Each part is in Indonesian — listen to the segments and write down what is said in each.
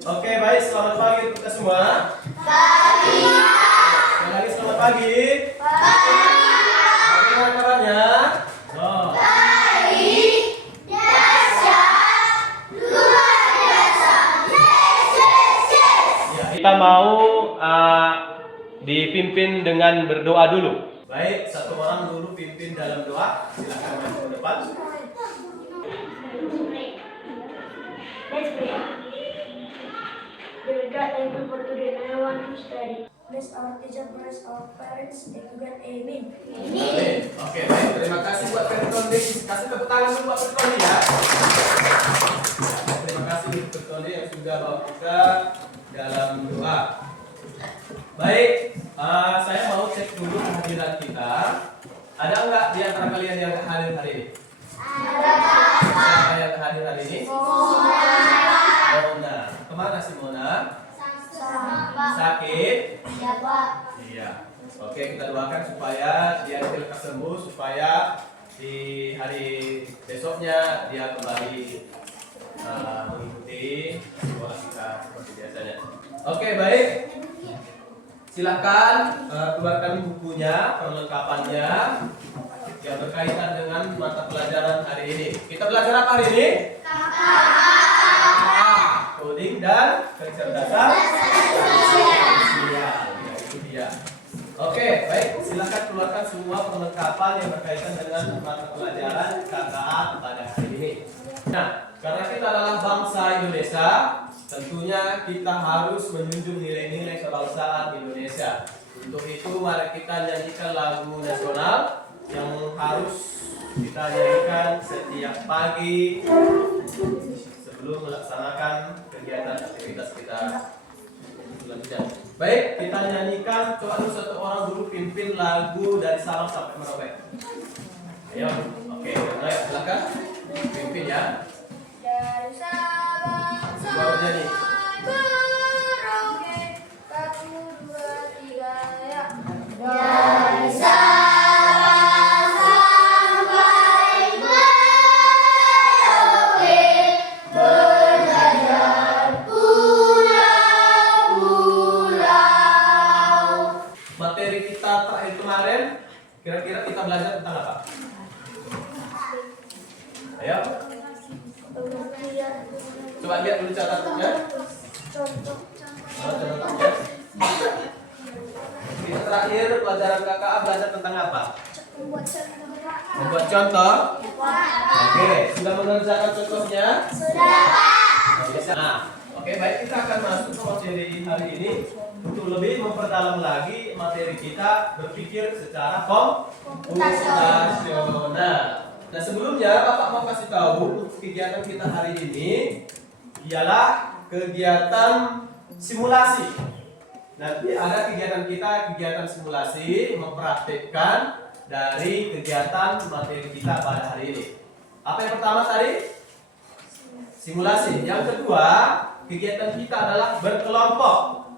Oke, baik. Selamat pagi untuk kita semua. Pagi. Sekali lagi selamat pagi. Pagi. Bagaimana kabarnya? Baik. Dahsyat. Luar biasa. Yes, yes, yes. Ya, kita mau dipimpin dengan berdoa dulu. Baik, satu orang dulu pimpin dalam doa. Silakan maju ke depan. Let's pray. Dear God, thank you for today and I want to study. Bless our teacher, bless our parents, thank you God, amen. Amin. Oke, baik. Terima kasih buat Pertoni. Kasih tepuk tangan dulu buat Pertoni ya. Terima kasih untuk Pertoni yang sudah bawa kita dalam doa. Baik, saya mau cek dulu kehadiran kita. Ada enggak di antara kalian yang hadir hari ini? Ada. Siapa yang hadir hari ini? Mona. Kemana sih Mona? Sakit? Ya, Pak. Iya. Oke, kita doakan supaya dia lekas sembuh, supaya di hari besoknya dia kembali mengikuti sekolah kita seperti biasanya. Oke, baik. Silakan keluarkan bukunya, perlengkapannya yang berkaitan dengan mata pelajaran hari ini. Kita belajar apa hari ini? Coding dan kecerdasan sosial. Ya, itu dia. Oke, baik. Silakan keluarkan semua perlengkapan yang berkaitan dengan mata pelajaran KKA pada hari ini. Nah, karena kita adalah bangsa Indonesia, tentunya kita harus menjunjung nilai-nilai kebangsaan Indonesia. Untuk itu, mari kita nyanyikan lagu nasional yang harus kita nyanyikan setiap pagi sebelum melaksanakan kegiatan aktivitas kita selanjutnya. Baik, kita nyanyikan. Coba dulu satu orang dulu pimpin lagu dari Sabang sampai Merauke. Ayo, oke, mulai silakan pimpin ya. Dari Sabang Baru nyanyi. Merauke, 1, 2, 3, ya. Dari Sabang sampai Merauke, berjajar pulau-pulau. Materi kita terakhir kemarin, kira-kira kita belajar tentang apa? Ayo, coba lihat dulu catatannya. Catatannya. Kita terakhir pelajaran KKA belajar tentang apa? Membuat contoh. Oke, sudah mengerjakan contohnya? Sudah, Pak. Nah, oke, baik, kita akan masuk ke materi hari ini. Untuk lebih memperdalam lagi materi kita, berpikir secara komputasional. Nah, sebelumnya Bapak mau kasih tahu untuk kegiatan kita hari ini ialah kegiatan simulasi. Nanti ada kegiatan kita, kegiatan simulasi mempraktikkan dari kegiatan materi kita pada hari ini. Apa yang pertama tadi? Simulasi. Yang kedua, kegiatan kita adalah berkelompok.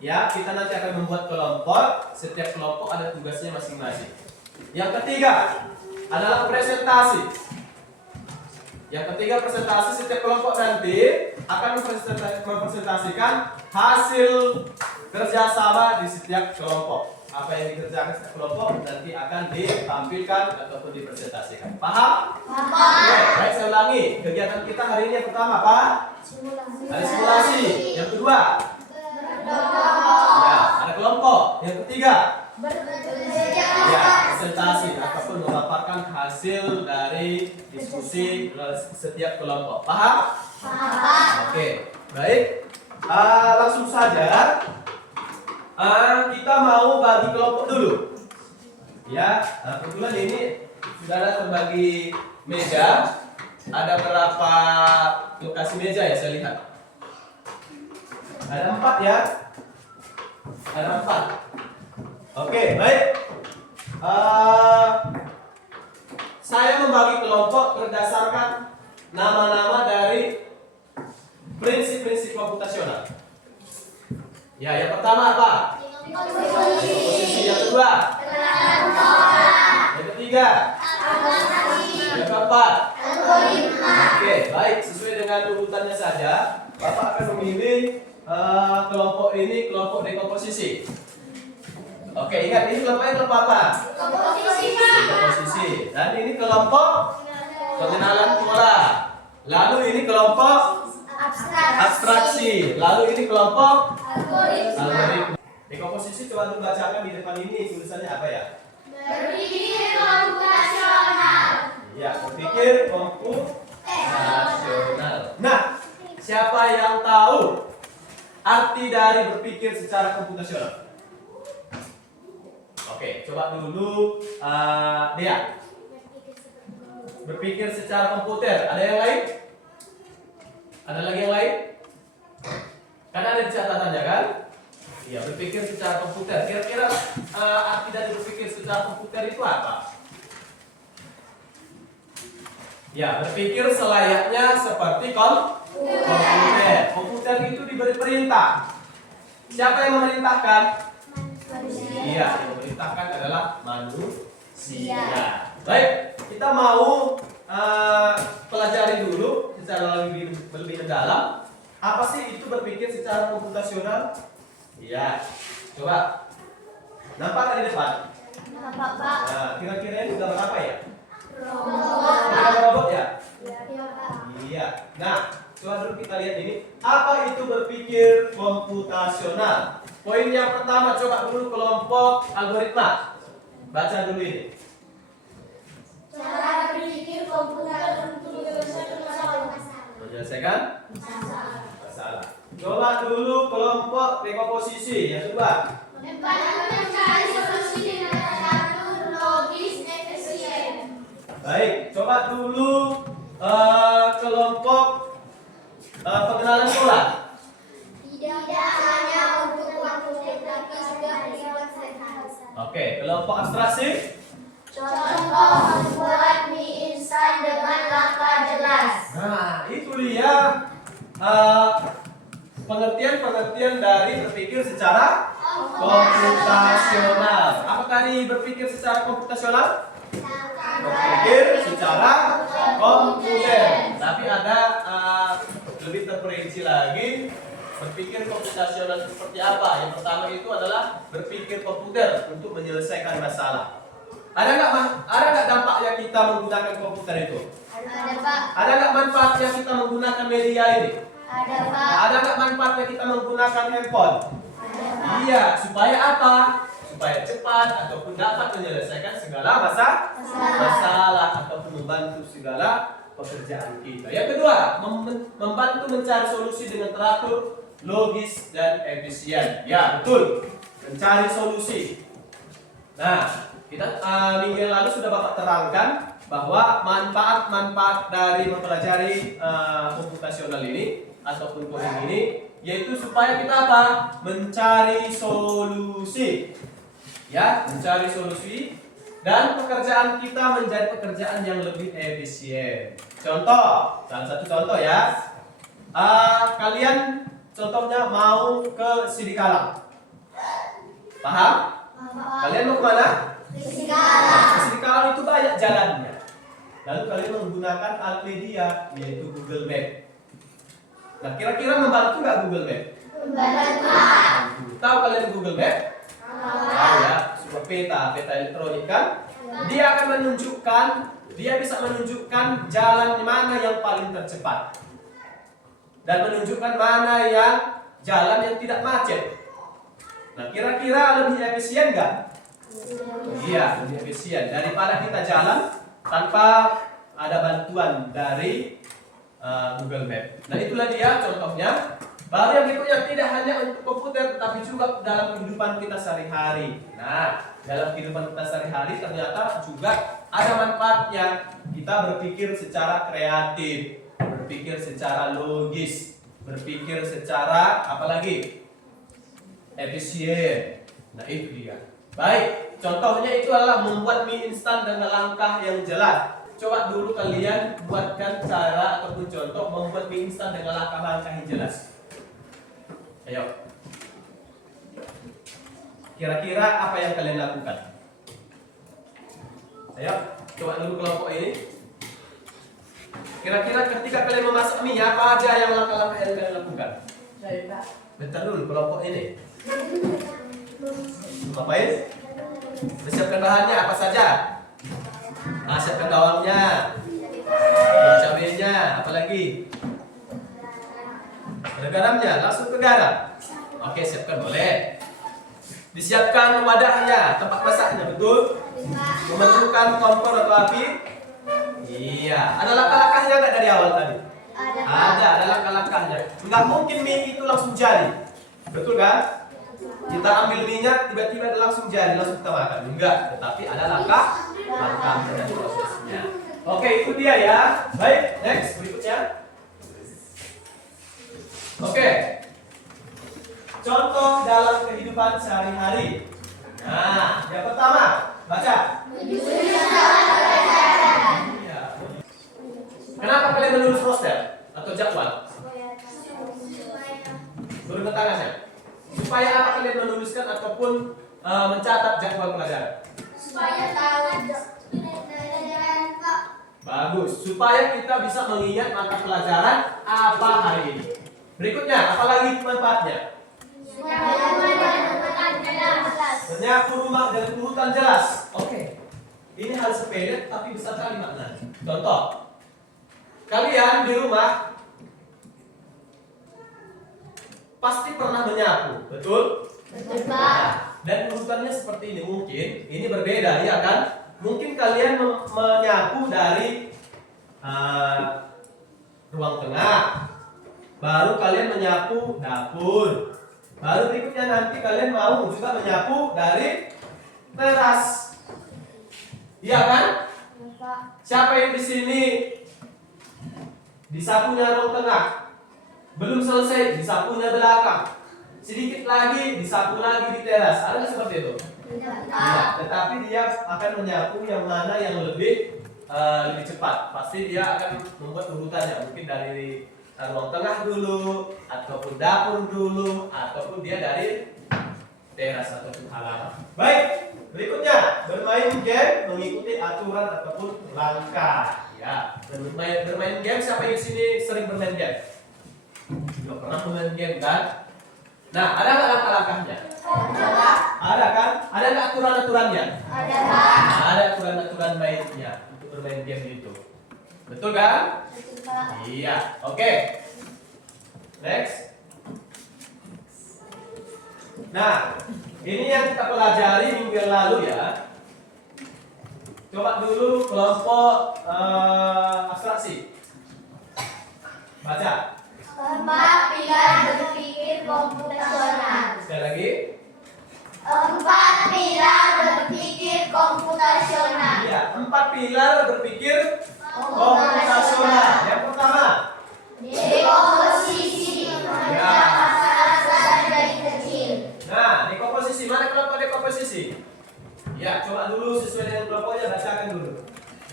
Ya, kita nanti akan membuat kelompok. Setiap kelompok ada tugasnya masing-masing. Yang ketiga adalah presentasi. Yang ketiga presentasi. Setiap kelompok nanti akan mempresentasikan hasil kerjasama di setiap kelompok. Apa yang dikerjakan setiap kelompok nanti akan ditampilkan ataupun dipresentasikan. Paham? Oke, baik, saya ulangi. Kegiatan kita hari ini yang pertama apa? Ada simulasi. Yang kedua, ya, ada kelompok. Yang ketiga, ya, presentasi ataupun memaparkan hasil dari diskusi setiap kelompok. Paham? Oke, baik. Langsung saja. Kita mau bagi kelompok dulu. Ya, kebetulan ini sudah ada terbagi meja. Ada berapa lokasi meja ya saya lihat? Ada 4 ya. Ada 4. Oke, baik. Saya membagi kelompok berdasarkan nama-nama dari prinsip-prinsip komputasional. Ya, yang pertama apa? Komposisi. Yang kedua? Yang ketiga? Yang keempat? Oke, baik. Sesuai dengan urutannya saja. Bapak akan memilih kelompok ini kelompok dekomposisi. Oke, ingat ini kelompok apa? Komposisi, Pak. Komposisi. Dan ini kelompok pengenalan pola. Lalu ini kelompok abstraksi. Lalu ini kelompok algoritma. Dekomposisi coba dulu bacakan di depan ini tulisannya apa ya? Berpikir komputasional. Ya, berpikir komputasional. Nah, siapa yang tahu arti dari berpikir secara komputasional? Oke, coba dulu Dea. Berpikir secara komputer. Ada yang lain? Ada lagi yang lain? Kan ada di catatannya kan? Iya, berpikir secara komputer. Kira-kira arti dari berpikir secara komputer itu apa? Ya, berpikir selayaknya seperti komputer. Komputer itu diberi perintah. Siapa yang memerintahkan? Iya, yang memerintahkan adalah manusia. Baik, kita mau pelajari dulu secara lebih mendalam. Apa sih itu berpikir secara komputasional? Iya, coba. Nampak nggak di depan? Nampak, Pak. Nah, kira-kira ini gambar apa ya? Robot. Gambar robot ya? Iya, Pak. Iya. Nah, coba dulu kita lihat ini. Apa itu berpikir komputasional? Poin yang pertama, coba dulu kelompok algoritma. Baca dulu ini. Cara berpikir komputer untuk menyelesaikan masalah. Menyelesaikan masalah. Coba dulu kelompok dekomposisi. Ya, coba. Mencari solusi dengan cara logis efisien. Baik, coba dulu kelompok pengenalan pola. Tidak hanya untuk komputer tapi juga untuk sehat. Oke, kelompok abstraksi. Contoh membuat mie instan dengan langkah jelas. Nah, itu dia pengertian-pengertian dari berpikir secara komputasional. Apa tadi berpikir secara komputasional? Berpikir secara komputer. Tapi ada lebih terperinci lagi. Berpikir komputasional seperti apa? Yang pertama itu adalah berpikir komputer untuk menyelesaikan masalah. Ada nggak dampaknya kita menggunakan komputer itu? Ada, Pak. Ada nggak manfaatnya kita menggunakan media ini? Ada, Pak. Ada nggak manfaatnya kita menggunakan handphone? Ada, Pak. Iya, supaya apa? Supaya cepat ataupun dapat menyelesaikan segala masalah ataupun membantu segala pekerjaan kita. Yang kedua, membantu mencari solusi dengan teratur, logis dan efisien. Ya, betul. Mencari solusi. Nah, kita minggu yang lalu sudah Bapak terangkan bahwa manfaat-manfaat dari mempelajari komputasional ini ataupun coding ini yaitu supaya kita apa? Mencari solusi. Ya, mencari solusi dan pekerjaan kita menjadi pekerjaan yang lebih efisien. Contoh, salah satu contoh ya. Kalian contohnya mau ke Sidikalang. Paham? Kalian mau kemana? Sidikalang itu banyak jalannya. Lalu kalian menggunakan alat media yaitu Google Map. Nah, kira-kira membantu nggak Google Map? Membantu. Tahu kalian Google Map? Tahu ya, sebuah peta elektronik kan? Dia akan menunjukkan, dia bisa menunjukkan jalan mana yang paling tercepat dan menunjukkan mana yang jalan yang tidak macet. Nah, kira-kira lebih efisien nggak? Iya, lebih efisien daripada kita jalan tanpa ada bantuan dari Google Map. Nah, itulah dia contohnya. Baru yang berikutnya tidak hanya untuk komputer tetapi juga dalam kehidupan kita sehari-hari. Nah, dalam kehidupan kita sehari-hari ternyata juga ada manfaatnya. Kita berpikir secara kreatif, berpikir secara logis, berpikir secara apalagi efisien. Nah, itu dia. Baik, contohnya itu adalah membuat mie instan dengan langkah yang jelas. Coba dulu kalian buatkan cara ataupun contoh membuat mie instan dengan langkah-langkah yang jelas. Ayo. Kira-kira apa yang kalian lakukan? Ayo, coba dulu kelompok ini. Kira-kira ketika kalian memasak mie, apa aja yang langkah-langkah yang kalian lakukan? Bentar dulu, kelompok ini. Ngapain? Persiapkan bahannya apa saja? Siapkan bawangnya, cabenya, apa lagi? Ada garamnya, langsung ke garam. Oke, siapkan boleh. Disiapkan wadahnya, tempat masaknya, betul? Memasukkan kompor atau api. Iya, ada langkah-langkahnya nggak dari awal tadi? Ada langkah-langkahnya. Nggak mungkin mie itu langsung jadi, betul kan? Kita ambil minyak, tiba-tiba langsung jadi, langsung kita makan. Enggak, tetapi ada langkah-langkahnya dan prosesnya. Oke, itu dia ya. Baik, next berikutnya. Oke, contoh dalam kehidupan sehari-hari. Nah, yang pertama, baca. Iya. Kenapa kalian menulis roster atau jadwal? Turunkan tangannya. Supaya apa kalian menuliskan ataupun mencatat jadwal pelajaran? Supaya tahu pelajaran Kak. Bagus, supaya kita bisa mengingat mata pelajaran apa hari ini. Berikutnya, apalagi manfaatnya? Menyapu rumah dengan urutan jelas. Oke. Ini hal sepele tapi besar sekali maknanya. Contoh. Kalian di rumah pasti pernah menyapu, betul? Betul, Pak. Dan urutannya seperti ini. Mungkin ini berbeda, ya kan? Mungkin kalian menyapu dari ruang tengah, baru kalian menyapu dapur, baru berikutnya nanti kalian mau juga menyapu dari teras, iya kan? Siapa yang di sini disapunya ruang tengah, belum selesai disapunya belakang, sedikit lagi disapu lagi di teras, ada nggak seperti itu? Ya, tetapi dia akan menyapu yang mana yang lebih cepat. Pasti dia akan membuat urutannya, mungkin dari ruang tengah dulu, ataupun dapur dulu, ataupun dia dari teras ataupun halaman. Baik, berikutnya bermain game mengikuti aturan ataupun langkah. Ya, bermain game. Siapa yang di sini sering bermain game? Juga pernah bermain game kan? Nah, ada nggak langkah-langkahnya? Ada kan? Ada nggak aturan-aturannya? Ada, Pak. Ada aturan-aturan mainnya untuk bermain game itu. Betul kan? Betul, Pak. Iya. Oke. Next. Nah, ini yang kita pelajari minggu yang lalu ya. Coba dulu kelompok abstraksi. Baca. Empat pilar berpikir komputasional. Sekali lagi. Empat pilar berpikir komputasional. Iya, 4 pilar berpikir komputasional. Yang pertama, Dekomposisi. Memecah masalah besar dari kecil. nah, dekomposisi. Mana kelompok dekomposisi? Ya, coba dulu sesuai dengan kelompoknya, bacakan dulu.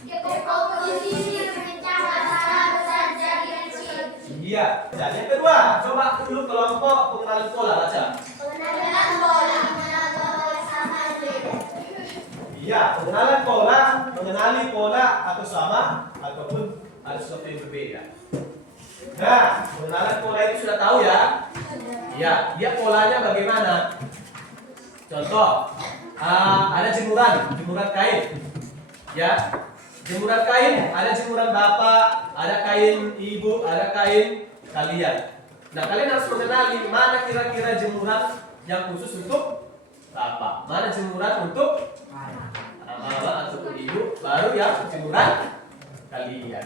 Dekomposisi memecah masalah besar dari kecil. Iya. Dan yang kedua, coba dulu kelompok pengenalan pola, baca. Pengenalan pola. Mengenal pola sama beda. Iya, pengenalan pola, mengenali pola atau sama ataupun ada sesuatu yang berbeda. Nah, pengenalan pola itu sudah tahu ya? Iya, dia polanya bagaimana? Contoh, ada jemuran kain. Ya, jemuran kain, ada jemuran bapak, ada kain ibu, ada kain kalian. Nah, kalian harus mengenali mana kira-kira jemuran yang khusus untuk bapak, mana jemuran untuk mama ataupun ibu, baru yang jemuran kalian.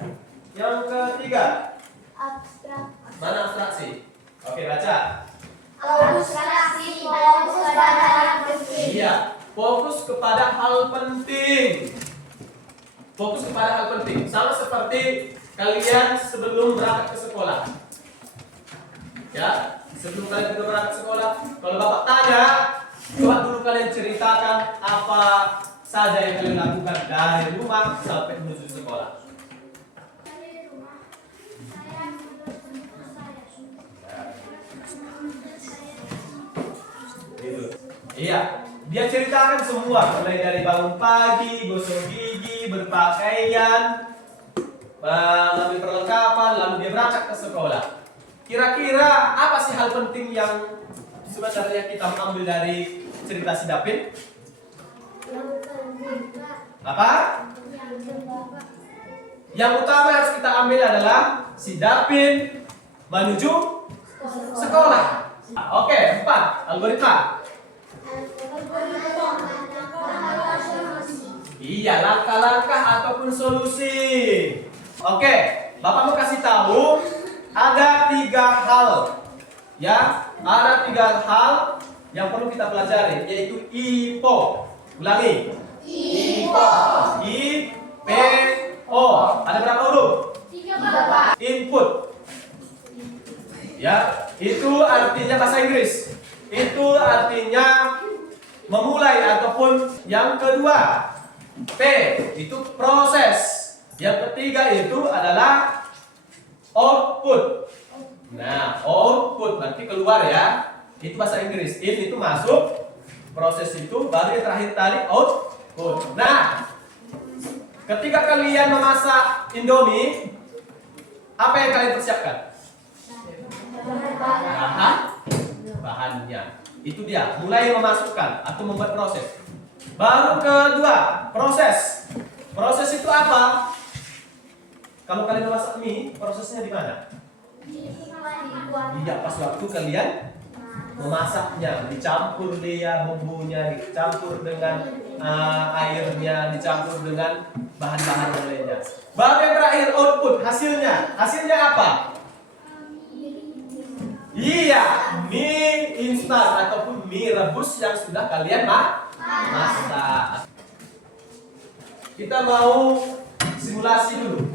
Yang ketiga, Abstrak. mana abstraksi? Oke, baca. Abstraksi fokus pada hal penting. Iya, fokus kepada hal penting. Fokus kepada hal penting. Sama seperti kalian sebelum berangkat ke sekolah. Ya, sebelum kalian berangkat ke sekolah, kalau bapak tanya, coba dulu kalian ceritakan apa saja yang kalian lakukan dari rumah sampai menuju sekolah. Gitu. Iya, dia ceritakan semua mulai dari bangun pagi, gosok gigi, berpakaian, mengambil perlengkapan, lalu dia berangkat ke sekolah. Kira-kira apa sih hal penting yang sebenarnya kita ambil dari cerita si Dapin? Apa? Yang utama yang harus kita ambil adalah si Dapin menuju sekolah. Oke, 4. Algoritma. Iya, langkah-langkah ataupun solusi. Oke, Bapak mau kasih tahu ada 3 hal. Ya, ada 3 hal yang perlu kita pelajari, yaitu IPO. Ulangi. IPO. IPO. Ada berapa huruf? 3. Input. Ya, itu artinya bahasa Inggris. Itu artinya memulai ataupun yang kedua. P itu proses. Yang ketiga itu adalah output. Nah, output nanti keluar ya. Itu bahasa Inggris. In itu masuk, proses itu, baru yang terakhir tadi output. Nah, ketika kalian memasak Indomie, apa yang kalian persiapkan? Bahannya. Itu dia, mulai memasukkan atau membuat proses. Baru kedua, proses. Proses itu apa? Kalau kalian memasak mie, prosesnya di mana? Iya, pas waktu kalian memasaknya, dicampur dia bumbunya, dicampur dengan airnya, dicampur dengan bahan-bahan yang lainnya. Baru yang terakhir output, hasilnya. Hasilnya apa? Iya, mie instan ataupun mie rebus yang sudah kalian masak. Kita mau simulasi dulu.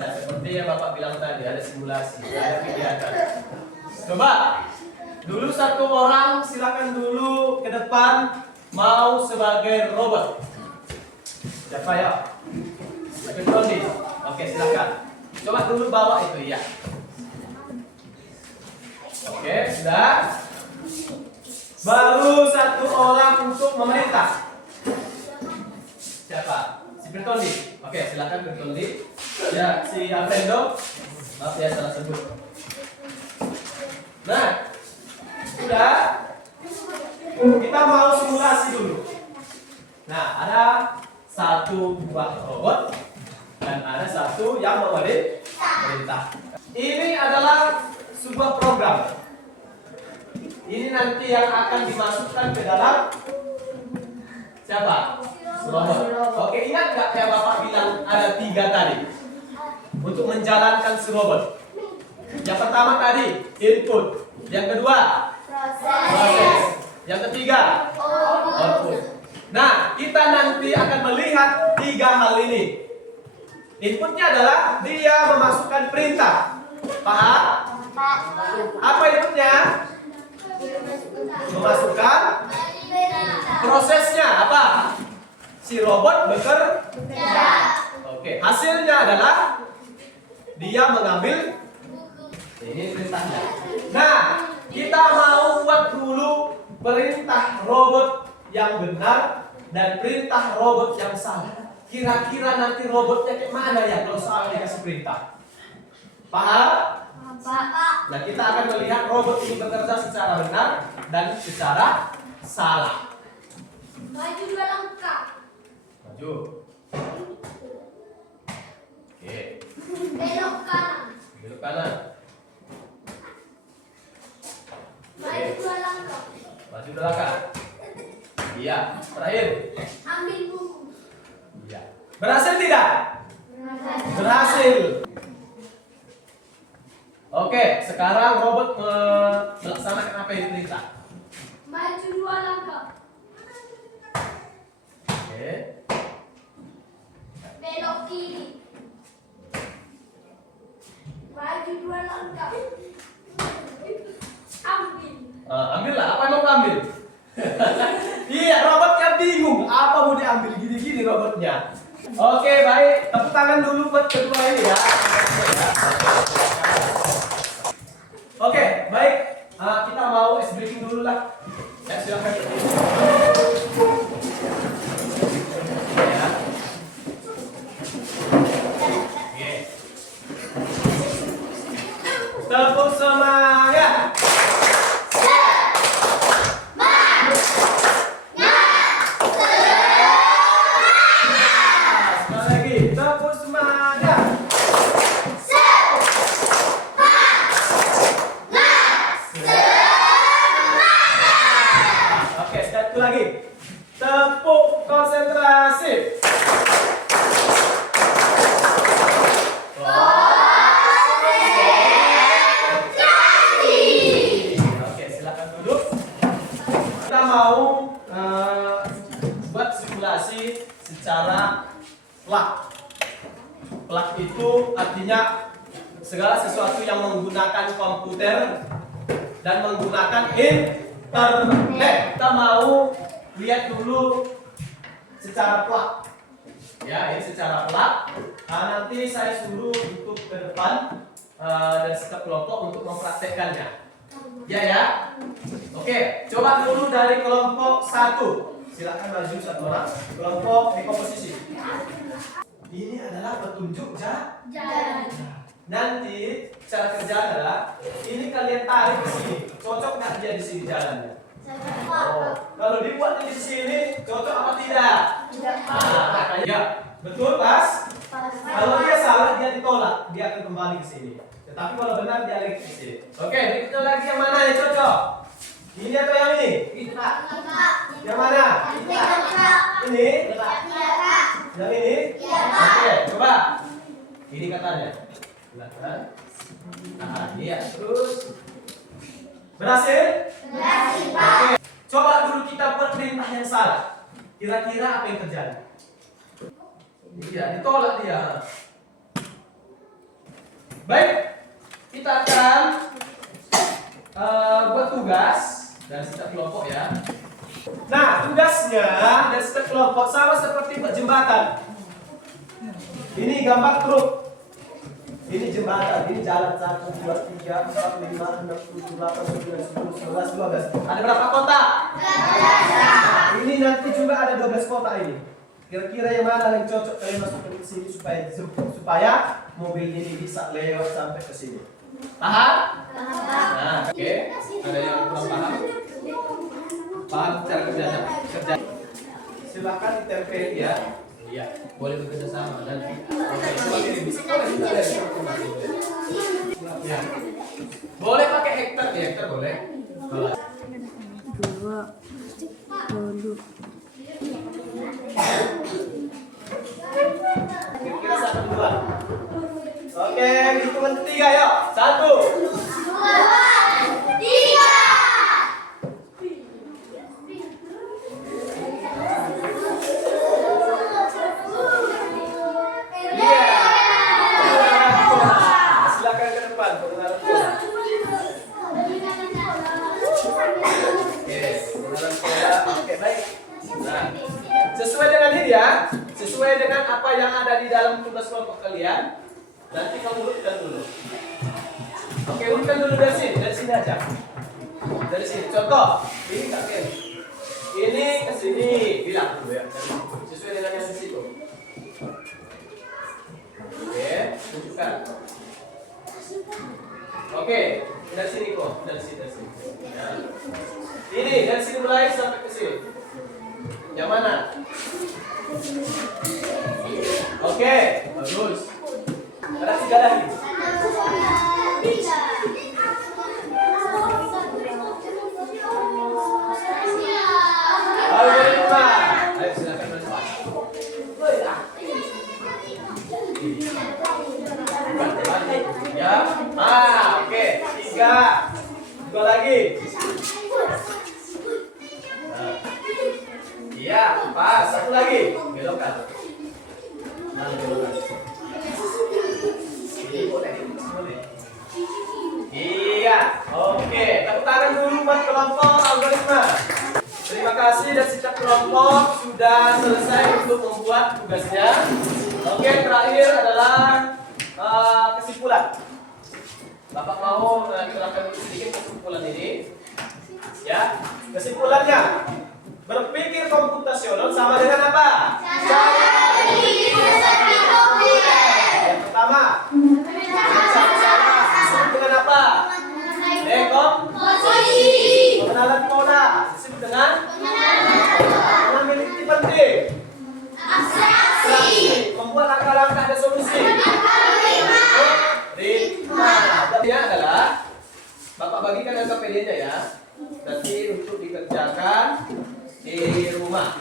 Nah, seperti yang Bapak bilang tadi, ada simulasi, ada kegiatan. Coba, dulu satu orang silakan dulu ke depan mau sebagai robot. Siapa ya? Seperti Oke, silakan. Coba dulu bawa itu ya. Oke, sudah. Baru satu orang untuk memerintah. Siapa? Si Bertondi. Oke, silakan Bertondi. Ya, si Alfredo. Maaf ya salah sebut. Nah, sudah. Kita mau simulasi dulu. Nah, ada satu buah robot dan ada satu yang memerintah. Ini adalah sebuah program. Ini nanti yang akan dimasukkan ke dalam siapa? Robot. Oke, ingat nggak kayak Bapak bilang ada 3 tadi untuk menjalankan si robot. Yang pertama tadi input, yang kedua proses, yang ketiga output. Nah, kita nanti akan melihat 3 hal ini. Inputnya adalah dia memasukkan perintah. Paham? Apa inputnya? Memasukkan. Prosesnya apa? Si robot bekerja. Oke, hasilnya adalah dia mengambil. Ini perintahnya. Nah, kita mau buat dulu perintah robot yang benar dan perintah robot yang salah. Kira-kira nanti robotnya kayak mana ya kalau salah dikasih perintah? Paham? Nah, kita akan melihat robot ini bekerja secara benar dan secara salah. Maju 2 langkah. Maju. Oke. Belok kanan. Belok kanan. Maju 2 langkah. Maju 2 langkah. Iya. Terakhir. Ambil buku. Iya. Berhasil tidak? Berhasil. Oke, sekarang robot melaksanakan apa yang diperintah? Maju 2 langkah. Oke. Belok kiri. Maju 2 langkah. Ambil. Ambillah, apa yang mau ambil? Iya, robotnya bingung. Apa mau diambil gini-gini robotnya? Oke, baik. Tepuk tangan dulu buat kedua ini ya. Oke, baik. Kita mau ice breaking dulu lah. Ya, silakan. Ya. Oke. Artinya segala sesuatu yang menggunakan komputer dan menggunakan internet. Kita mau lihat dulu secara plak. Ya, ini secara plak. Nanti saya suruh untuk ke depan dan setiap kelompok untuk mempraktekkannya. Ya. Oke, coba dulu dari kelompok 1. Silakan maju satu orang. Kelompok dekomposisi. Ini adalah petunjuk jalan. Nanti cara kerja adalah ini kalian tarik ke sini. Cocok nggak dia di sini jalannya? Oh, kalau dibuat di sini cocok apa tidak? Ya, betul pas. Kalau dia salah dia ditolak, dia akan kembali ke sini. Tetapi kalau benar dia lagi ke sini. Oke, berikutnya lagi yang mana yang cocok? Ini atau yang ini? Yang mana? Ini? Yang ini? Oke, coba. Ini katanya. Silakan. Nah, iya, terus. Berhasil? Oke. Coba dulu kita buat perintah yang salah. Kira-kira apa yang terjadi? Iya, ditolak dia. Baik, kita akan buat tugas dan setiap kelompok ya. Nah, tugasnya dan setiap kelompok sama seperti buat jembatan. Ini gambar truk. Ini jembatan, ini jalan 1, 2, 3, 4, 5, 6, 7, 8, 9, 10, 11, 12. Ada berapa kotak? 12. Ini nanti juga ada 12 kotak ini. Kira-kira yang mana yang cocok kalian masukkan ke sini supaya mobil ini bisa lewat sampai ke sini. Paham? Nah, oke. Ada yang kurang paham? Paham cara kerjanya? Silakan ditempel ya. Iya, boleh bekerja sama dan bisa ya. Boleh pakai hektar ya, hektar boleh. Kira-kira 1, 2. Oke, hitungan ketiga yuk. 1, 2, 3. Sesuai dengan apa yang ada di dalam tugas kelompok kalian. Nanti kamu urutkan dulu. Oke, urutkan dulu dari sini aja. Dari sini. Contoh, ini kakek. Ini ke sini, bilang dulu ya. Sesuai dengan yang di situ. Oke, tunjukkan. Oke, dari sini kok, dari sini. Ya. Ini dari sini mulai sampai ke sini. Yang mana? Oke, bagus. Ada 3 lagi. Ayo silakan berdebat. Ya. Oke. 3. 2 lagi. Iya, pas. 1 lagi. Belokkan. Belokkan. Ini boleh. Iya, oke. Tepuk tangan dulu buat kelompok algoritma. Terima kasih dan setiap kelompok sudah selesai untuk membuat tugasnya. Oke, terakhir adalah kesimpulan. Bapak mau terangkan sedikit kesimpulan ini. Ya, kesimpulannya. Berpikir komputasional sama dengan apa? Cara berpikir seperti komputer. Yang pertama, disebut dengan apa? Dekomposisi. Pengenalan pola disebut dengan mengambil inti penting. Abstraksi. Membuat langkah-langkah dan solusi. Ritma. Ini adalah Bapak bagikan LKPD-nya ya. Nanti untuk dikerjakan di rumah.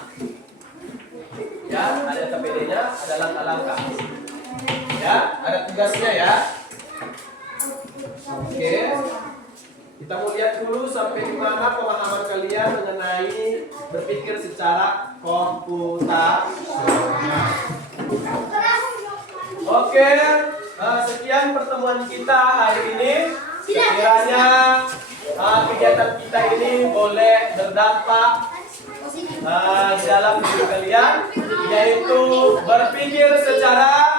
Ya, ada KPD-nya, ada langkah-langkah. Ya, ada tugasnya ya. Oke. Kita mau lihat dulu sampai di mana pemahaman kalian mengenai berpikir secara komputasional. Oke. sekian pertemuan kita hari ini. Sekiranya kegiatan kita ini boleh berdampak di dalam hidup kalian, yaitu berpikir secara